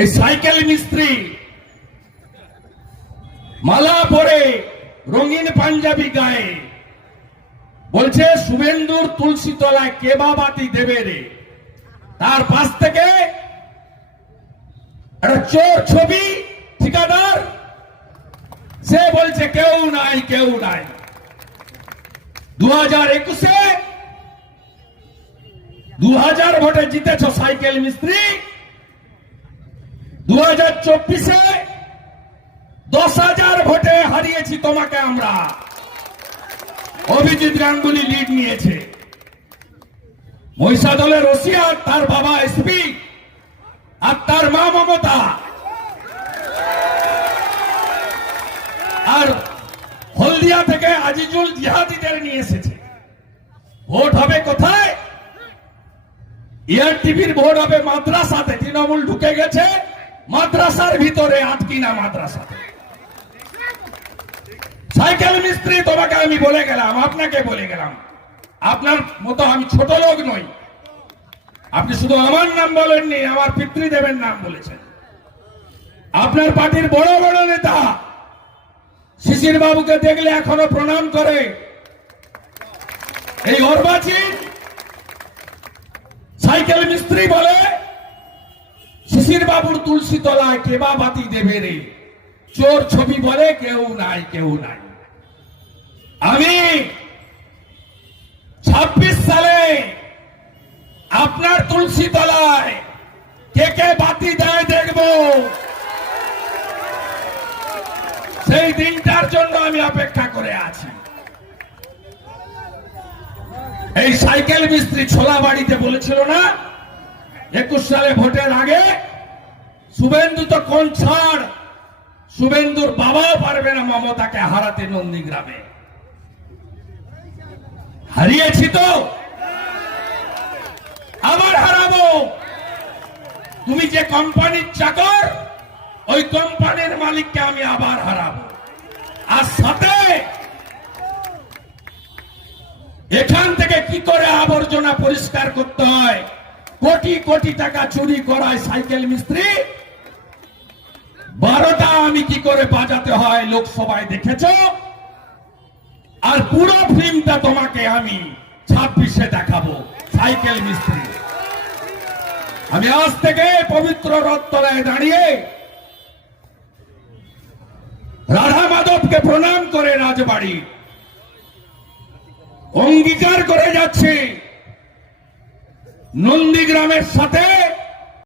এই সাইকেল মিস্ত্রি মালা পরে রঙিন পাঞ্জাবি গায়ে বলছে শুভেন্দুর তুলসী তলায় কেবা বাতি দেবে রে। তার পাশ থেকে একটা চোর ছবি ঠিকাদার, সে বলছে কেউ নাই কেউ নাই। 2021-এ 2000 ভোটে জিতেছ সাইকেল মিস্ত্রি, 2024-এ 10,000 ভোটে হারিয়েছি তোমাকে আমরা। অভিজিৎ গাঙ্গুলি লিড নিয়েছে। মহিষাদলের রশিয়া, তার বাবা এসপি আর তার মা মমতা, আর হলদিয়া থেকে আজিজুল জিহাদিদের নিয়ে এসেছে। ভোট হবে কোথায়? ইয়ার টিভির ভোট হবে মাদ্রাসাতে। তৃণমূল ঢুকে গেছে মাদ্রাসার ভিতরে, আটকিনা মাদ্রাসাতে। সাইকেল মিস্ত্রি, তোমাকে আমি বলে গেলাম, আপনাকে বলে গেলাম, আপনার মতো আমি ছোট লোক নই। আপনি শুধু আমার নাম বলেননি, আমার পিতৃদেবের নাম বলেছেন। আপনার পার্টির বড় বড় নেতা শিশির বাবুকে দেখলে এখনো প্রণাম করে। এই অর্বাচীন সাইকেল মিস্ত্রি বলে শিশির বাবুর তুলসী তলায় কেবা বাতি দেবে রে। চোর ছবি বলে কেউ নাই কেউ নাই। আমি 26 সালে আপনার তুলসী তলায় কে কে বাতি দেয় দেখব। সেই দিনটার জন্য আমি অপেক্ষা করে আছি। এই সাইকেল মিস্ত্রি ছোলা বাড়িতে বলেছিল না 21 সালে ভোটের আগে, শুভেন্দু তো কোন ছাড়, শুভেন্দুর বাবাও পারবে না মমতাকে হারাতে নন্দীগ্রামে। হারিয়েছি তো, আবার হারাবো। তুমি যে কোম্পানির চাকর, ওই কোম্পানির মালিককে আমি আবার হারাবো। আর সাথে এখান থেকে কি করে আবর্জনা পরিষ্কার করতে হয়, কোটি কোটি টাকা চুরি করায় সাইকেল মিস্ত্রি, 12টা আমি কি করে বাজাতে হয় লোকসভায় দেখেছ। আর পুরো ফিল্মটা তোমাকে আমি 26-এ দেখাবো। সাইকেল মিস্ত্রি, আমি আজ থেকে পবিত্র রথতলায় দাঁড়িয়ে রাধা মাধবকে প্রণাম করে রাজবাড়ি অঙ্গীকার করে যাচ্ছি, নন্দীগ্রামের সাথে